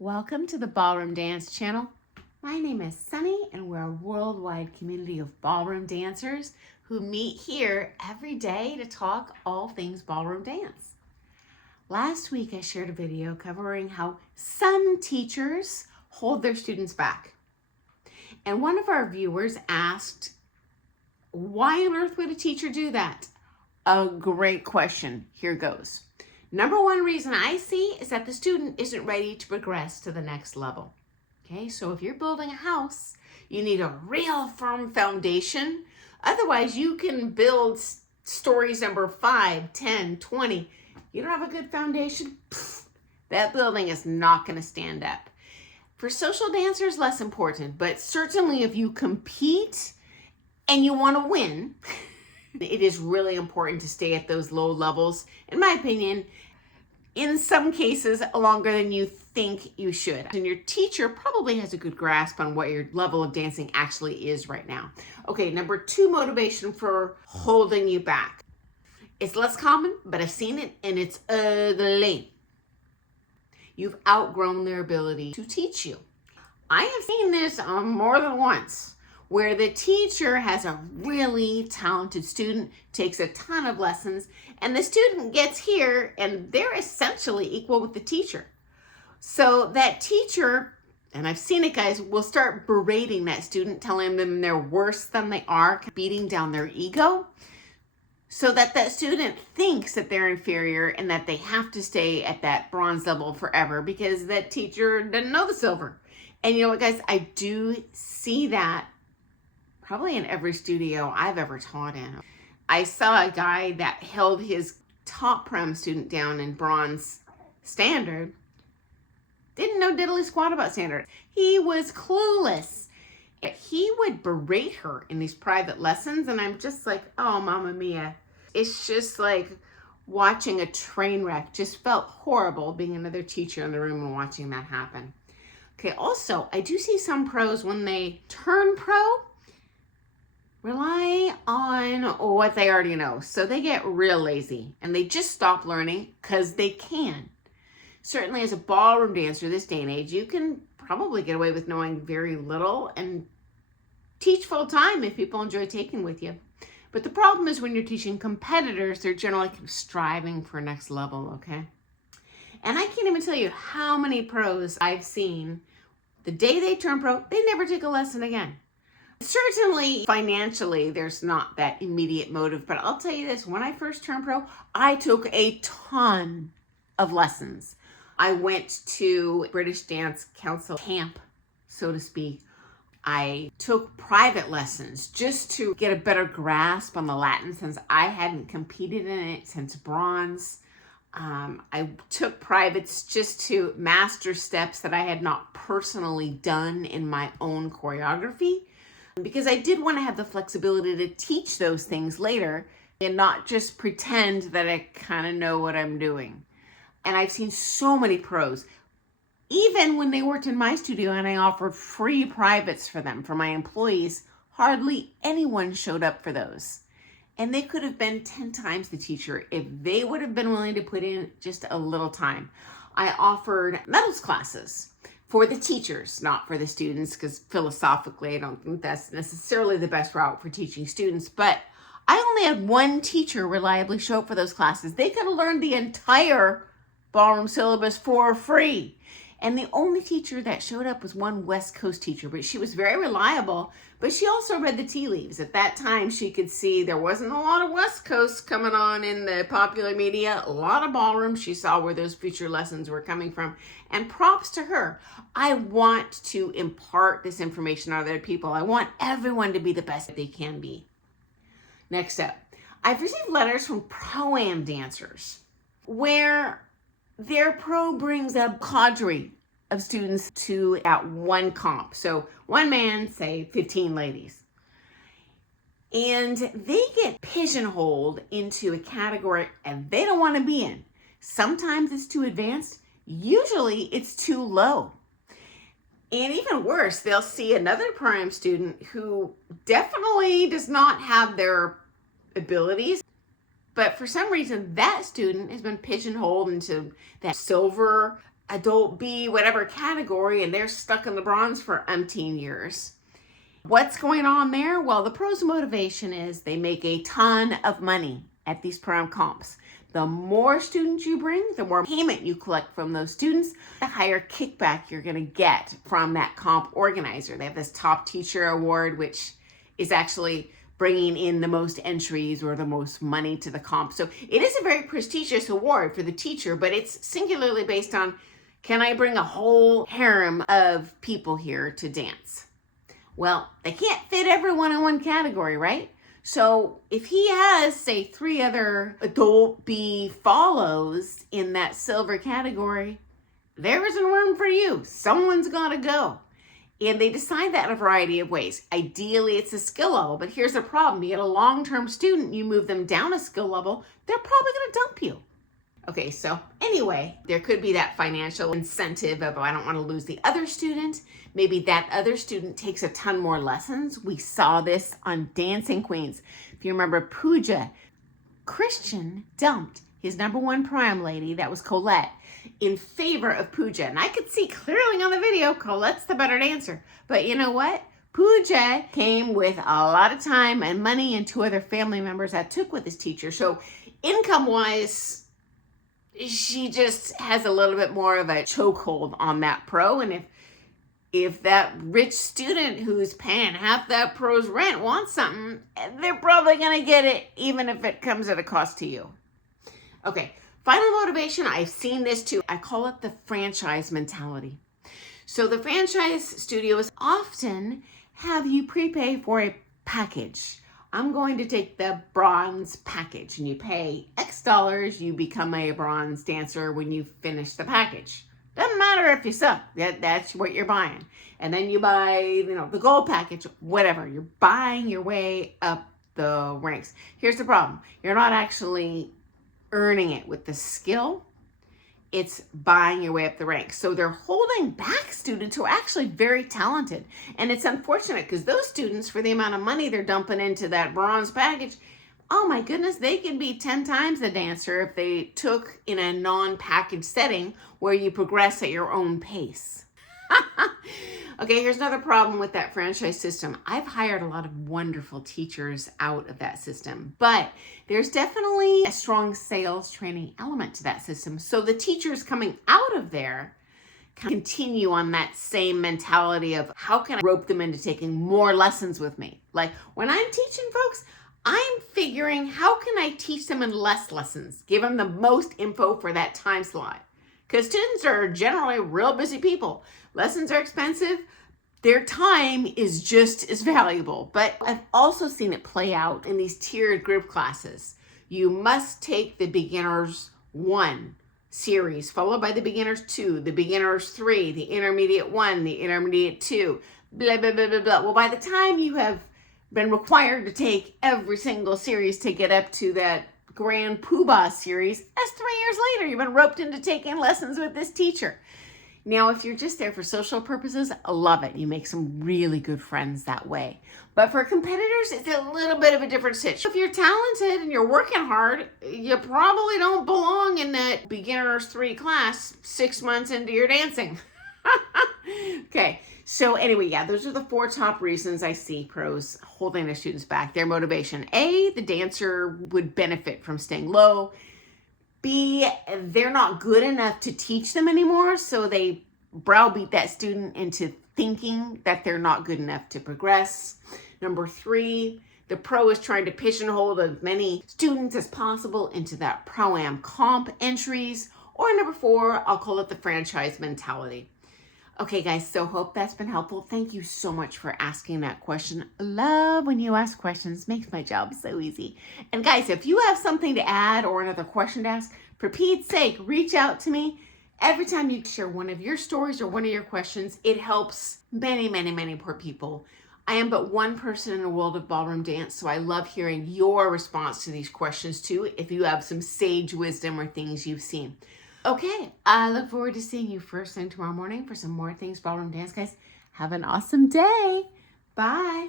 Welcome to the Ballroom Dance channel. My name is Sunny and we're a worldwide community of ballroom dancers who meet here every day to talk all things ballroom dance. Last week I shared a video covering how some teachers hold their students back. And one of our viewers asked, why on earth would a teacher do that? A great question. Here goes. Number one reason I see is that the student isn't ready to progress to the next level. Okay, so if you're building a house, you need a real firm foundation. Otherwise, you can build stories number 5, 10, 20. You don't have a good foundation, that building is not going to stand up. For social dancers, less important, but certainly if you compete and you want to win, it is really important to stay at those low levels, in my opinion, in some cases longer than you think you should. And your teacher probably has a good grasp on what your level of dancing actually is right now. Okay, number 2 motivation for holding you back. It's less common, but I've seen it and it's ugly. You've outgrown their ability to teach you. I have seen this more than once, where the teacher has a really talented student, takes a ton of lessons, and the student gets here and they're essentially equal with the teacher. So that teacher, and I've seen it guys, will start berating that student, telling them they're worse than they are, beating down their ego, so that that student thinks that they're inferior and that they have to stay at that bronze level forever because that teacher didn't know the silver. And you know what guys, I do see that probably in every studio I've ever taught in. I saw a guy that held his top prom student down in bronze standard, didn't know diddly squat about standard. He was clueless. He would berate her in these private lessons and I'm just like, oh, Mamma Mia. It's just like watching a train wreck. Just felt horrible being another teacher in the room and watching that happen. Okay, also, I do see some pros when they turn pro, rely on what they already know. So they get real lazy and they just stop learning because they can. Certainly as a ballroom dancer this day and age, you can probably get away with knowing very little and teach full time if people enjoy taking with you. But the problem is when you're teaching competitors, they're generally striving for next level, okay? And I can't even tell you how many pros I've seen. The day they turn pro, they never take a lesson again. Certainly, financially, there's not that immediate motive, but I'll tell you this, when I first turned pro, I took a ton of lessons. I went to British Dance Council camp, so to speak. I took private lessons just to get a better grasp on the Latin since I hadn't competed in it since bronze. I took privates just to master steps that I had not personally done in my own choreography, because I did want to have the flexibility to teach those things later and not just pretend that I kind of know what I'm doing. And I've seen so many pros, even when they worked in my studio and I offered free privates for them, for my employees, hardly anyone showed up for those. And they could have been 10 times the teacher if they would have been willing to put in just a little time. I offered medals classes for the teachers, not for the students, because philosophically, I don't think that's necessarily the best route for teaching students. But I only had one teacher reliably show up for those classes. They could have learned the entire ballroom syllabus for free. And the only teacher that showed up was one West Coast teacher, but she was very reliable, but she also read the tea leaves. At that time, she could see there wasn't a lot of West Coast coming on in the popular media, a lot of ballroom. She saw where those future lessons were coming from, and props to her. I want to impart this information on other people. I want everyone to be the best that they can be. Next up, I've received letters from pro-am dancers where their pro brings a cadre of students to at one comp. So one man, say 15 ladies. And they get pigeonholed into a category and they don't want to be in. Sometimes it's too advanced. Usually it's too low. And even worse, they'll see another pro-am student who definitely does not have their abilities, but for some reason that student has been pigeonholed into that silver adult B, whatever category, and they're stuck in the bronze for umpteen years. What's going on there? Well, the pros motivation is they make a ton of money at these pro comps. The more students you bring, the more payment you collect from those students, the higher kickback you're going to get from that comp organizer. They have this top teacher award, which is actually bringing in the most entries or the most money to the comp. So it is a very prestigious award for the teacher, but it's singularly based on, can I bring a whole harem of people here to dance? Well, they can't fit everyone in one category, right? So if he has, say, 3 other adult B follows in that silver category, there isn't room for you. Someone's got to go. And they decide that in a variety of ways. Ideally, it's a skill level, but here's the problem. You get a long-term student, you move them down a skill level, they're probably going to dump you. Okay, so anyway, there could be that financial incentive of, oh, I don't want to lose the other student. Maybe that other student takes a ton more lessons. We saw this on Dancing Queens. If you remember Pooja, Christian dumped his #1 prom lady, that was Colette, in favor of Pooja. And I could see clearly on the video, Colette's the better dancer. But you know what? Pooja came with a lot of time and money and 2 other family members that took with his teacher. So income-wise, she just has a little bit more of a chokehold on that pro. And if that rich student who's paying half that pro's rent wants something, they're probably going to get it, even if it comes at a cost to you. Okay, final motivation. I've seen this too. I call it the franchise mentality. So the franchise studios often have you prepay for a package. I'm going to take the bronze package, and you pay X dollars, you become a bronze dancer when you finish the package. Doesn't matter if you suck, that's what you're buying. And then you buy, the gold package, whatever. You're buying your way up the ranks. Here's the problem. You're not actually earning it with the skill. It's buying your way up the ranks. So they're holding back students who are actually very talented. And it's unfortunate because those students, for the amount of money they're dumping into that bronze package, oh my goodness, they can be 10 times the dancer if they took in a non-package setting where you progress at your own pace. Okay, here's another problem with that franchise system. I've hired a lot of wonderful teachers out of that system, but there's definitely a strong sales training element to that system. So the teachers coming out of there can continue on that same mentality of, how can I rope them into taking more lessons with me? Like when I'm teaching folks, I'm figuring, how can I teach them in less lessons? Give them the most info for that time slot. Because students are generally real busy people. Lessons are expensive. Their time is just as valuable. But I've also seen it play out in these tiered group classes. You must take the beginners 1 series, followed by the beginners 2, the beginners 3, the intermediate 1, the intermediate 2, blah, blah, blah, blah, blah. Well, by the time you have been required to take every single series to get up to that grand poobah series, that's 3 years later. You've been roped into taking lessons with this teacher. Now, if you're just there for social purposes, I love it. You make some really good friends that way. But for competitors, it's a little bit of a different situation. If you're talented and you're working hard, you probably don't belong in that beginners 3 class 6 months into your dancing. Okay, so anyway, yeah, those are the 4 top reasons I see pros holding their students back. Their motivation: A, the dancer would benefit from staying low. B, they're not good enough to teach them anymore, so they browbeat that student into thinking that they're not good enough to progress. Number 3, the pro is trying to pigeonhole as many students as possible into that pro-am comp entries. Or number 4, I'll call it the franchise mentality. Okay, guys, so hope that's been helpful. Thank you so much for asking that question. I love when you ask questions. Makes my job so easy. And guys, if you have something to add or another question to ask, for Pete's sake, reach out to me. Every time you share one of your stories or one of your questions, it helps many, many, many poor people. I am but one person in the world of ballroom dance, so I love hearing your response to these questions too, if you have some sage wisdom or things you've seen. Okay, I look forward to seeing you first thing tomorrow morning for some more things ballroom dance, guys. Have an awesome day. Bye.